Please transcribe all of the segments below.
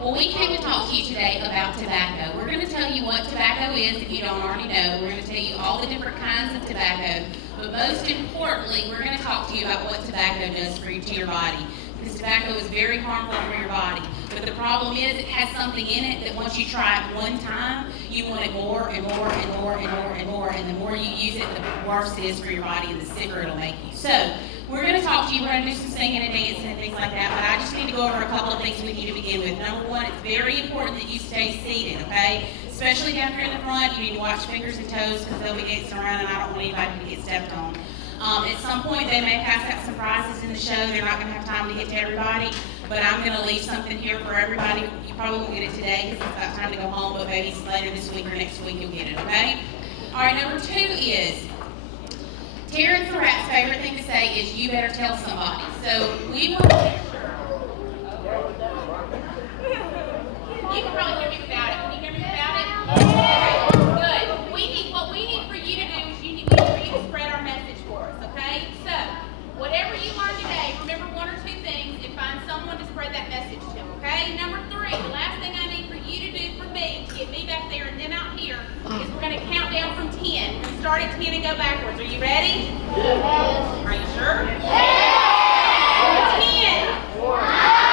Well, we came to talk to you today about tobacco. We're going to tell you what tobacco is if you don't already know. We're going to tell you all the different kinds of tobacco. But most importantly, we're going to talk to you about what tobacco does to your body. Because tobacco is very harmful for your body. But the problem is it has something in it that once you try it one time, you want it more and more and more and more and more. And the more you use it, the worse it is for your body and the sicker it'll make you. So we're going to talk to you. We're going to do some singing and dancing and things like that. But I just need to go over a couple of things with you to begin with. Number one, it's very important that you stay seated, okay? Especially down here in the front, you need to watch fingers and toes because they'll be dancing around and I don't want anybody to get stepped on. At some point, they may pass out some prizes in the show. They're not going to have time to get to everybody, but I'm going to leave something here for everybody. You probably won't get it today because it's about time to go home, but maybe later this week or next week you'll get it, okay? All right, number two is, Terrence the Rat's favorite thing to say is, you better tell somebody. So we will... You can probably hear me without it. Can you hear me without it? Good. What we need for you to do is we need for you to spread our message for us, okay? So, whatever you learn today, remember one or two things and find someone to spread that message to, okay? Number three, the last thing I need for you to do for me, to get me back there and them out here, is we're going to count down from 10. We're going to start at 10 and go backwards. Are you ready? Yes. Are you sure? Yes. 10. 9.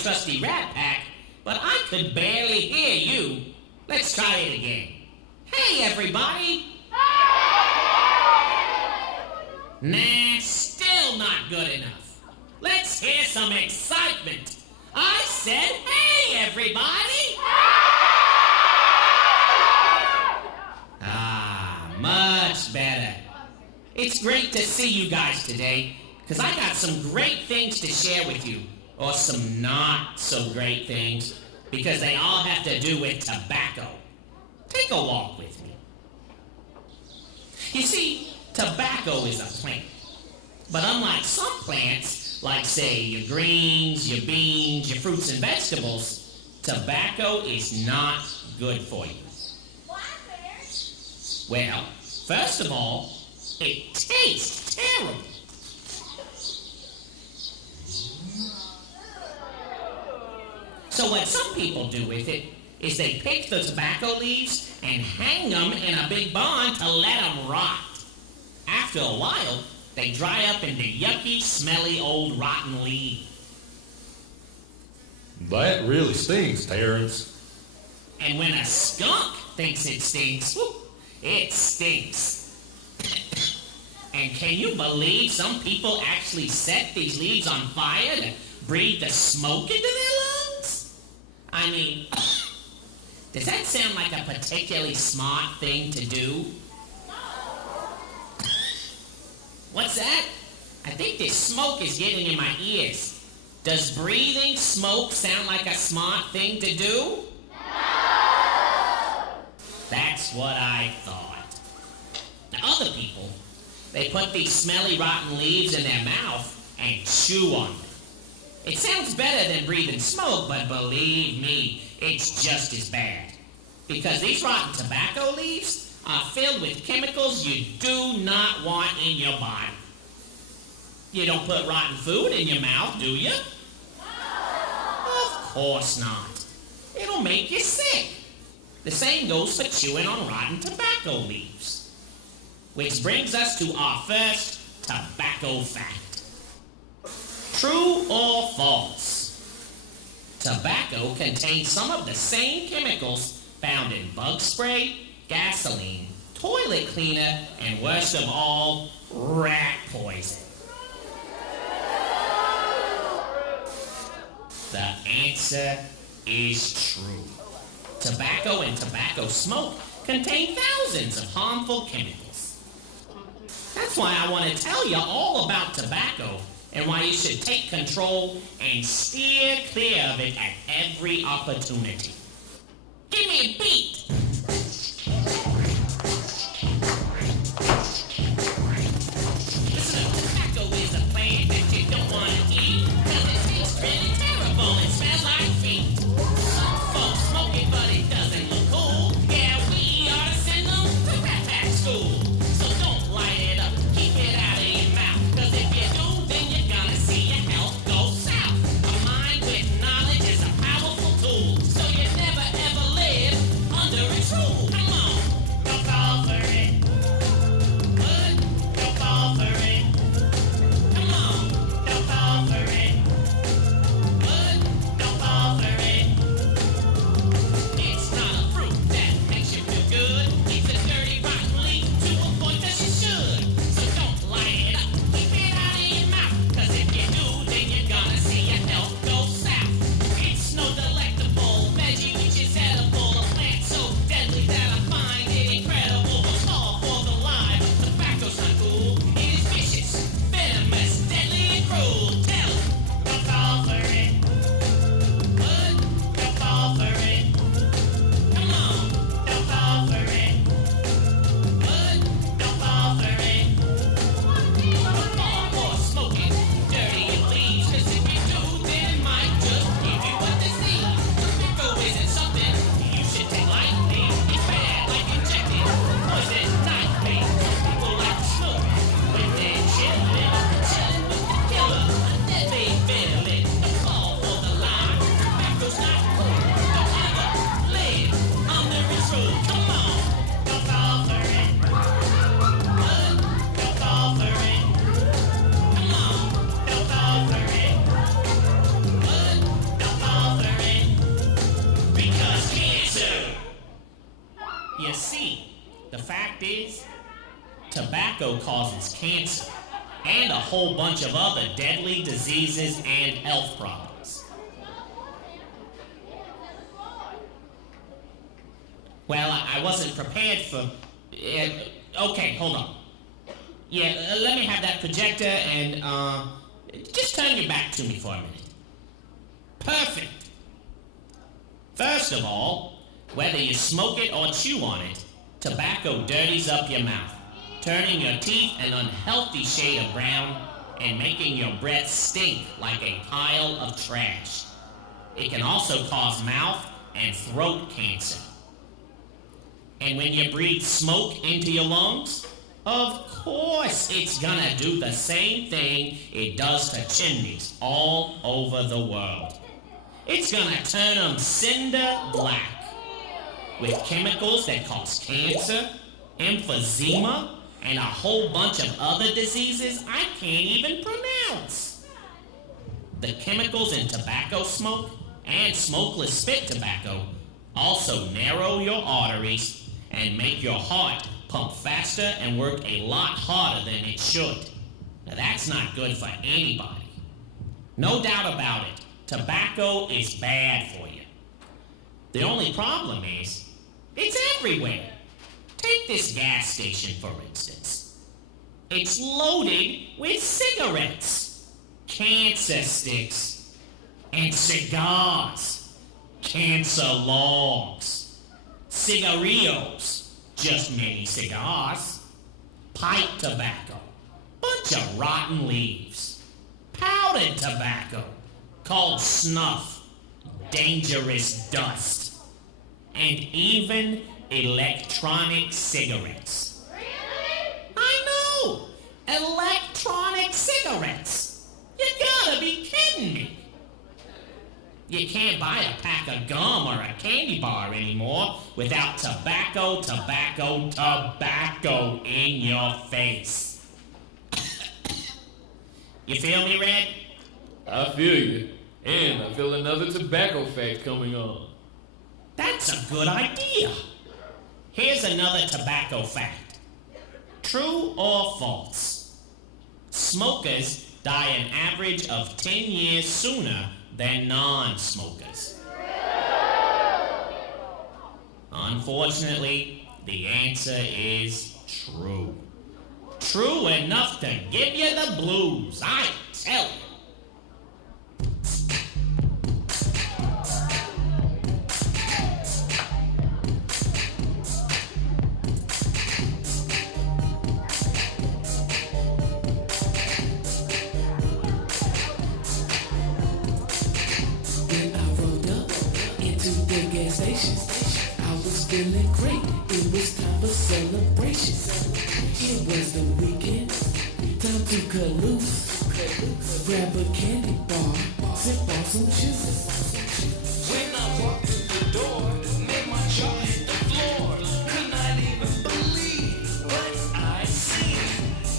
Trusty Rat Pack, but I could barely hear you. Let's try it again. Hey, everybody! Nah, still not good enough. Let's hear some excitement. I said, hey, everybody! Ah, much better. It's great to see you guys today, because I got some great things to share with you. Or some not so great things, because they all have to do with tobacco. Take a walk with me. You see, tobacco is a plant. But unlike some plants, like say your greens, your beans, your fruits and vegetables, tobacco is not good for you. Well, first of all, it tastes terrible. So what some people do with it is they pick the tobacco leaves and hang them in a big barn to let them rot. After a while, they dry up into yucky, smelly, old rotten leaves. That really stinks, Terrence. And when a skunk thinks it stinks, whoop, it stinks. And can you believe some people actually set these leaves on fire to breathe the smoke into their lungs? I mean, does that sound like a particularly smart thing to do? What's that? I think this smoke is getting in my ears. Does breathing smoke sound like a smart thing to do? No! That's what I thought. Now, other people, they put these smelly, rotten leaves in their mouth and chew on them. It sounds better than breathing smoke, but believe me, it's just as bad. Because these rotten tobacco leaves are filled with chemicals you do not want in your body. You don't put rotten food in your mouth, do you? Of course not. It'll make you sick. The same goes for chewing on rotten tobacco leaves. Which brings us to our first tobacco fact. True or false? Tobacco contains some of the same chemicals found in bug spray, gasoline, toilet cleaner, and worst of all, rat poison. The answer is true. Tobacco and tobacco smoke contain thousands of harmful chemicals. That's why I want to tell you all about tobacco and why you should take control and steer clear of it at every opportunity. Give me a beat! Listen up, tobacco is a plant that you don't want to eat, 'cause it tastes really terrible and smells like feet. Some folks smoke it, but it doesn't look cool. Yeah, we ought to send them to Rat Pack school. So don't light it up, keep it out of your mouth, 'cause if you do, then you're gonna see your health go south. A mind with knowledge is a powerful tool, so you never ever live under its rule. Come on, don't fall for it. What? Don't fall for it. Come on, don't fall for it. What? Don't fall for it. It's not a fruit that makes you feel good. It's a dirty, rotten leaf to a point that you should. So don't light it up, keep it out of your mouth, 'cause if you do, then you're gonna see your health go south. It's no delectable veggie which is edible, a plant so deadly that I find it incredible. But fall for the lie, tobacco's not cool. It is vicious, venomous, deadly and cruel. Tell it, don't fall for it. What? Don't fall for it. Come on, don't fall for it. What? Don't fall for it. Don't fall for smoking dirty leaves, 'cause if you do, then it might just give you a disease. Tobacco isn't something you should take lightly. It's bad, like injecting poison nightly. Some people like to smoke when they're chilling with the killer. A deadly feeling. Don't fall for the lie. Tobacco's not cool. Don't ever live under its rule. Come on, don't fall for it. What? Don't fall for it. Come on, don't fall for it. What? Don't fall for it. Because cancer. You see, the fact is, tobacco causes cancer and a whole bunch of other deadly diseases and health problems. Well, I wasn't prepared for... okay, hold on. Yeah, let me have that projector and, just turn your back to me for a minute. Perfect. First of all, whether you smoke it or chew on it, tobacco dirties up your mouth, turning your teeth an unhealthy shade of brown and making your breath stink like a pile of trash. It can also cause mouth and throat cancer. And when you breathe smoke into your lungs, of course it's gonna do the same thing it does to chimneys all over the world. It's gonna turn them cinder black with chemicals that cause cancer, emphysema, and a whole bunch of other diseases I can't even pronounce. The chemicals in tobacco smoke and smokeless spit tobacco also narrow your arteries and make your heart pump faster and work a lot harder than it should. Now that's not good for anybody. No doubt about it, tobacco is bad for you. The only problem is, it's everywhere. Take this gas station, for instance. It's loaded with cigarettes, cancer sticks, and cigars, cancer logs, cigarillos, just many cigars, pipe tobacco, bunch of rotten leaves, powdered tobacco, called snuff, dangerous dust, and even electronic cigarettes. Really? I know! Electronic cigarettes! You gotta be kidding me! You can't buy a pack of gum or a candy bar anymore without tobacco in your face. You feel me, Red? I feel you. And I feel another tobacco fact coming on. That's a good idea. Here's another tobacco fact. True or false? Smokers die an average of 10 years sooner than non-smokers. Unfortunately, the answer is true. True enough to give you the blues, I tell you. I was feeling great, it was time for celebration. It was the weekend, time to cut loose. Grab a candy bar, sip on some juice. When I walked through the door, made my jaw hit the floor. Could not even believe what I seen.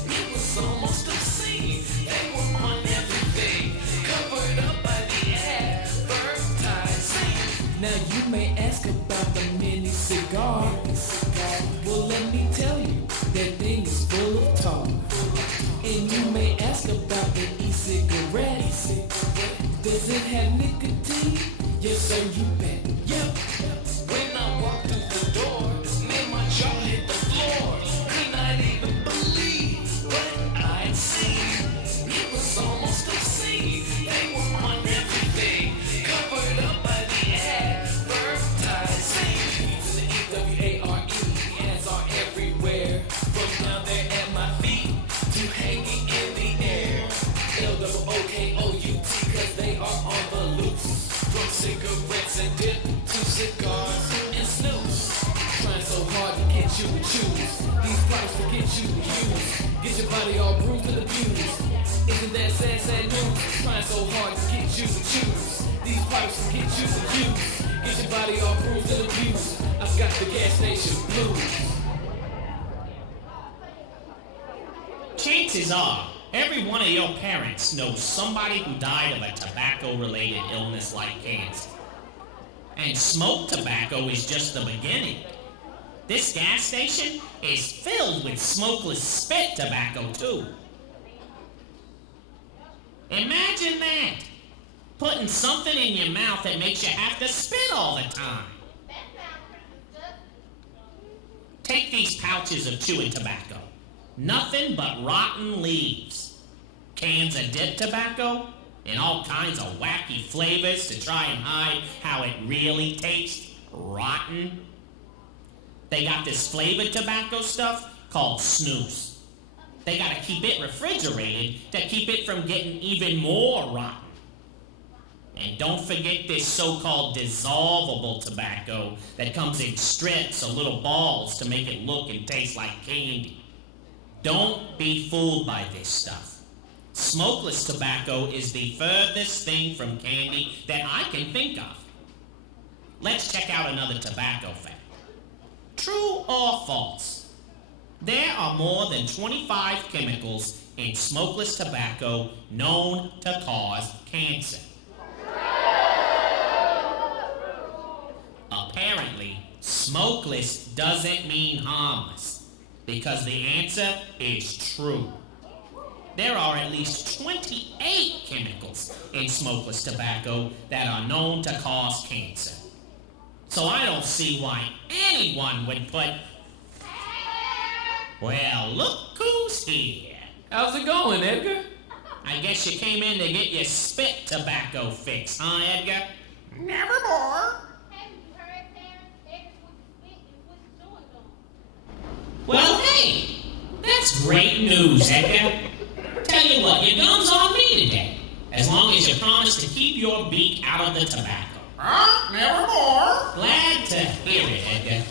It was almost obscene. They were on everything, covered up by the advertising. Now you may ask about the mini cigar. Well, let me tell you, that thing is full of tar. And you may ask about the e-cigarette. Does it have nicotine? Yes, sir, you bet. Yep. When I walked through the door, made my jaw hit the floor. Could not even believe what I'd seen. It was almost obscene. They were on everything, covered up by the advertising. The EWARE ads are everywhere, from down there at my feet to hanging in the air. LOOKOUT, cause they are on the loose. From cigarettes and dip to cigars and snooze. Trying so hard to get you to choose these products to get you to use. Get your body all bruised and abused. Isn't that sad, sad news? Trying so hard to get you to choose these products to get you to use. Get your body all bruised and abused. I've got the gas station blues. Chances are, every one of your parents knows somebody who died of a tobacco-related illness like cancer. And smoked tobacco is just the beginning. This gas station is filled with smokeless spit tobacco, too. Imagine that! Putting something in your mouth that makes you have to spit all the time. Take these pouches of chewing tobacco. Nothing but rotten leaves. Cans of dip tobacco, and all kinds of wacky flavors to try and hide how it really tastes rotten. They got this flavored tobacco stuff called snus. They gotta keep it refrigerated to keep it from getting even more rotten. And don't forget this so-called dissolvable tobacco that comes in strips or little balls to make it look and taste like candy. Don't be fooled by this stuff. Smokeless tobacco is the furthest thing from candy that I can think of. Let's check out another tobacco fact. True or false? There are more than 25 chemicals in smokeless tobacco known to cause cancer. Apparently, smokeless doesn't mean harmless, because the answer is true. There are at least 28 chemicals in smokeless tobacco that are known to cause cancer. So I don't see why anyone would put... Well, look who's here. How's it going, Edgar? I guess you came in to get your spit tobacco fix, huh, Edgar? Nevermore. Well, hey, that's great news, Edgar. Tell you what, your gum's on me today. As long as you promise to keep your beak out of the tobacco. Nevermore. Glad to hear it, Edgar.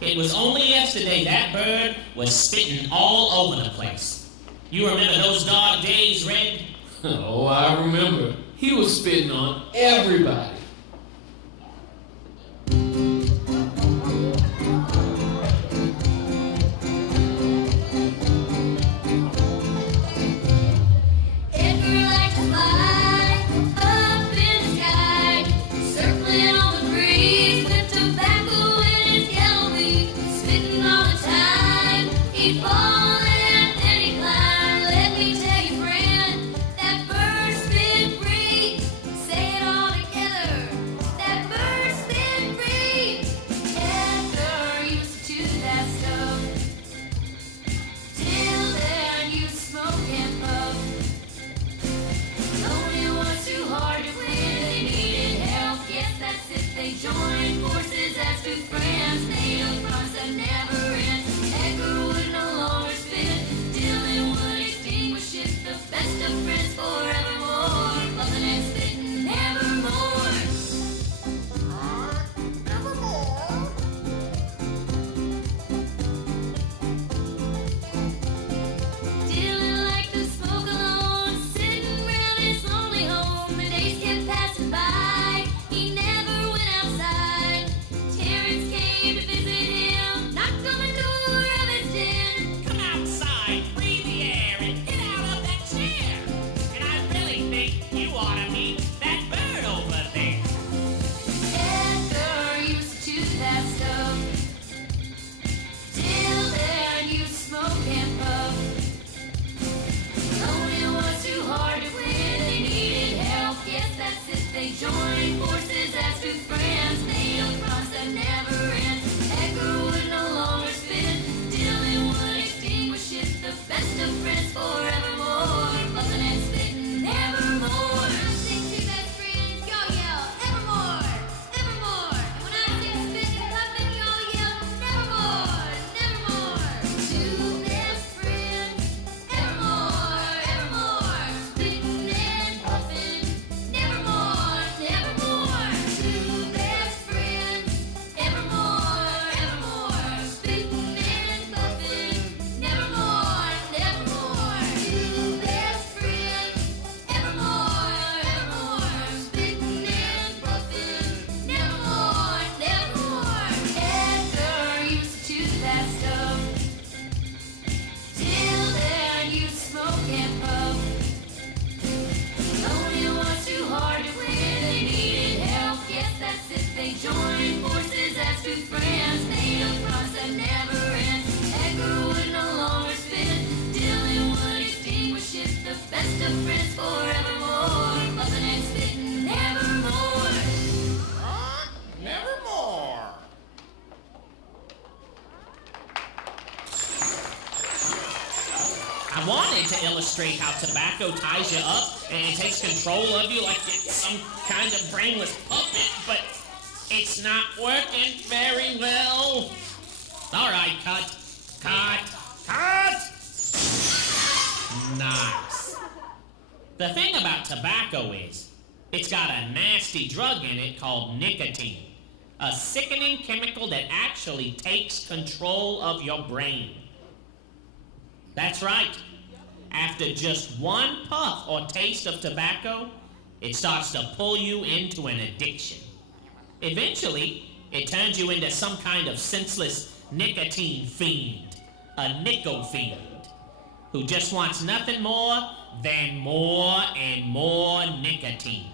It was only yesterday that bird was spitting all over the place. You remember those dark days, Red? Oh, I remember. He was spitting on everybody. I wanted to illustrate how tobacco ties you up and takes control of you like it's some kind of brainless puppet, but it's not working very well. All right, cut. Nice. The thing about tobacco is, it's got a nasty drug in it called nicotine, a sickening chemical that actually takes control of your brain. That's right. After just one puff or taste of tobacco, it starts to pull you into an addiction. Eventually, it turns you into some kind of senseless nicotine fiend, a nico fiend, who just wants nothing more than more and more nicotine.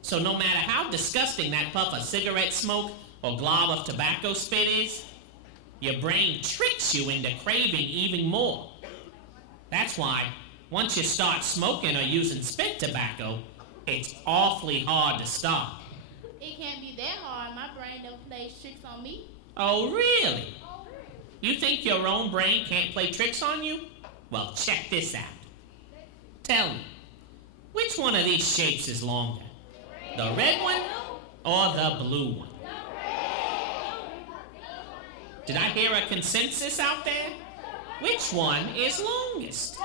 So no matter how disgusting that puff of cigarette smoke or glob of tobacco spit is, your brain tricks you into craving even more. That's why, once you start smoking or using spit tobacco, it's awfully hard to stop. It can't be that hard. My brain never plays tricks on me. Oh, really? You think your own brain can't play tricks on you? Well, check this out. Tell me, which one of these shapes is longer? The red one or the blue one? Did I hear a consensus out there? Which one is longest?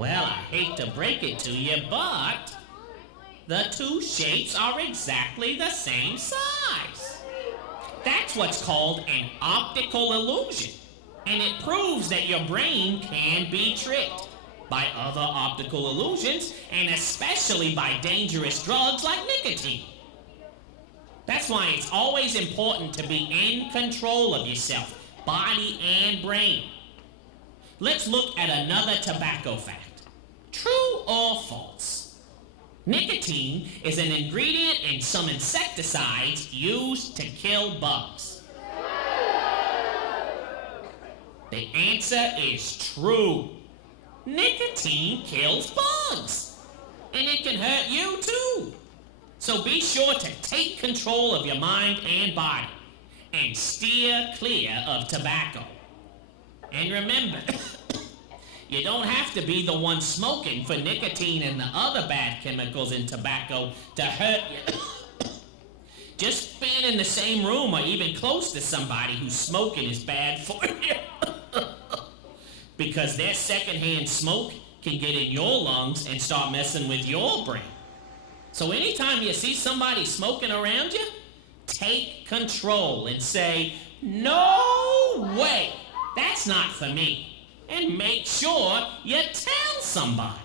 Well, I hate to break it to you, but the two shapes are exactly the same size. That's what's called an optical illusion, and it proves that your brain can be tricked by other optical illusions, and especially by dangerous drugs like nicotine. That's why it's always important to be in control of yourself, body and brain. Let's look at another tobacco fact. True or false? Nicotine is an ingredient in some insecticides used to kill bugs. The answer is true. Nicotine kills bugs, and it can hurt you too. So be sure to take control of your mind and body and steer clear of tobacco. And remember, you don't have to be the one smoking for nicotine and the other bad chemicals in tobacco to hurt you. Just being in the same room or even close to somebody who's smoking is bad for you. Because their secondhand smoke can get in your lungs and start messing with your brain. So anytime you see somebody smoking around you, take control and say, "No way, that's not for me." And make sure you tell somebody.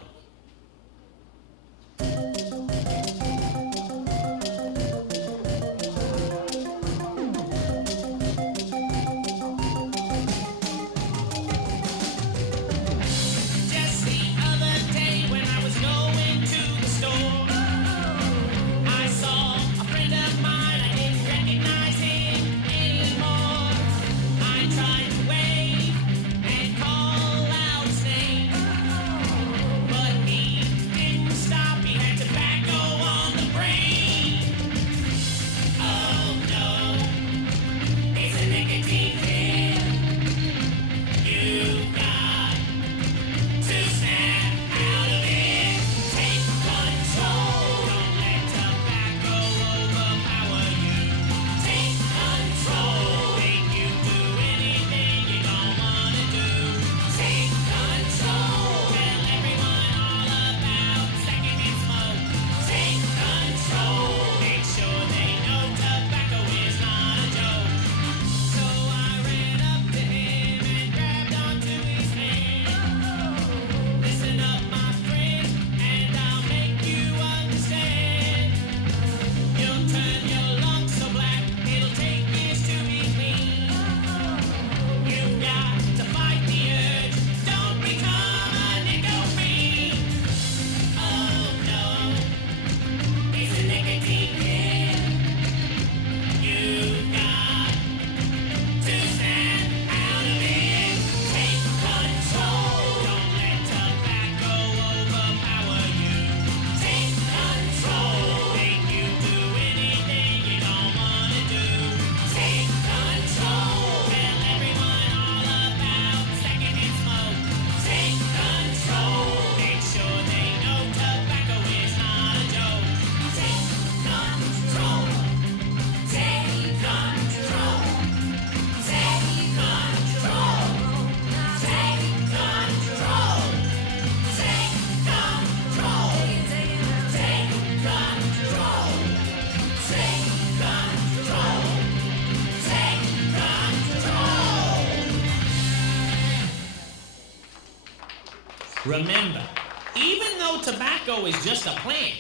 Remember, even though tobacco is just a plant,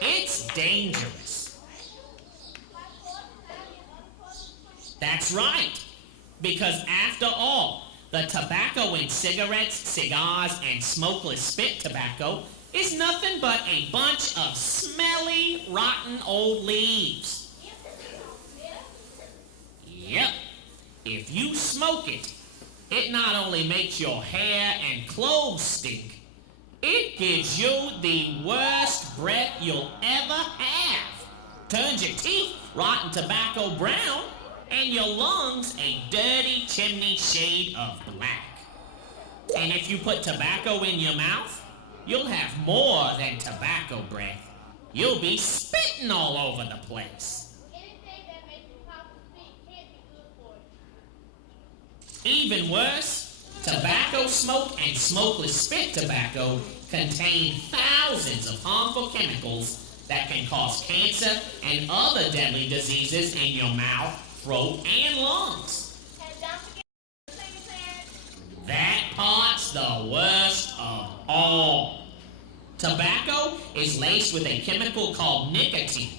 it's dangerous. That's right, because after all, the tobacco in cigarettes, cigars, and smokeless spit tobacco is nothing but a bunch of smelly, rotten old leaves. Yep, if you smoke it, it not only makes your hair and clothes stink, it gives you the worst breath you'll ever have. Turns your teeth rotten tobacco brown, and your lungs a dirty chimney shade of black. And if you put tobacco in your mouth, you'll have more than tobacco breath. You'll be spitting all over the place. Anything that makes you cough and spit can't be good for you. Even worse, Tobacco smoke and smokeless spit tobacco contain thousands of harmful chemicals that can cause cancer and other deadly diseases in your mouth, throat, and lungs. That part's the worst of all. Tobacco is laced with a chemical called nicotine,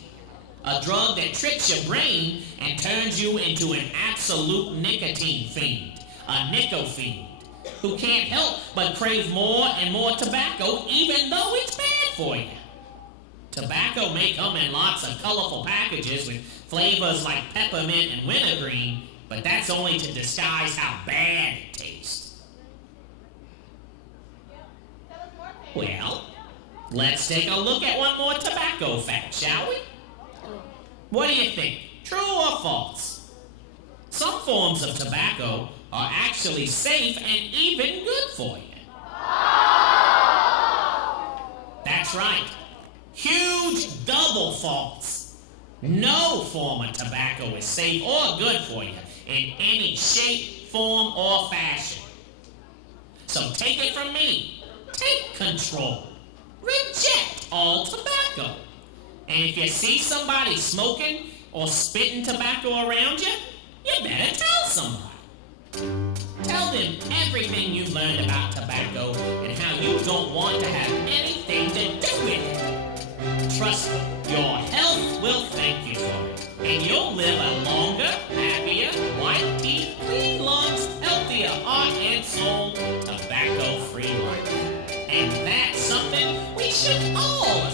a drug that tricks your brain and turns you into an absolute nicotine fiend, a nico-fiend, who can't help but crave more and more tobacco even though it's bad for you. Tobacco may come in lots of colorful packages with flavors like peppermint and wintergreen, but that's only to disguise how bad it tastes. Well, let's take a look at one more tobacco fact, shall we? What do you think? True or false? Some forms of tobacco are actually safe and even good for you. That's right. Huge double false. No form of tobacco is safe or good for you in any shape, form, or fashion. So take it from me. Take control. Reject all tobacco. And if you see somebody smoking or spitting tobacco around you, you better tell somebody. Tell them everything you've learned about tobacco and how you don't want to have anything to do with it. Trust me, your health will thank you for it. And you'll live a longer, happier, white teeth, clean lungs, healthier heart and soul, tobacco-free life. And that's something we should all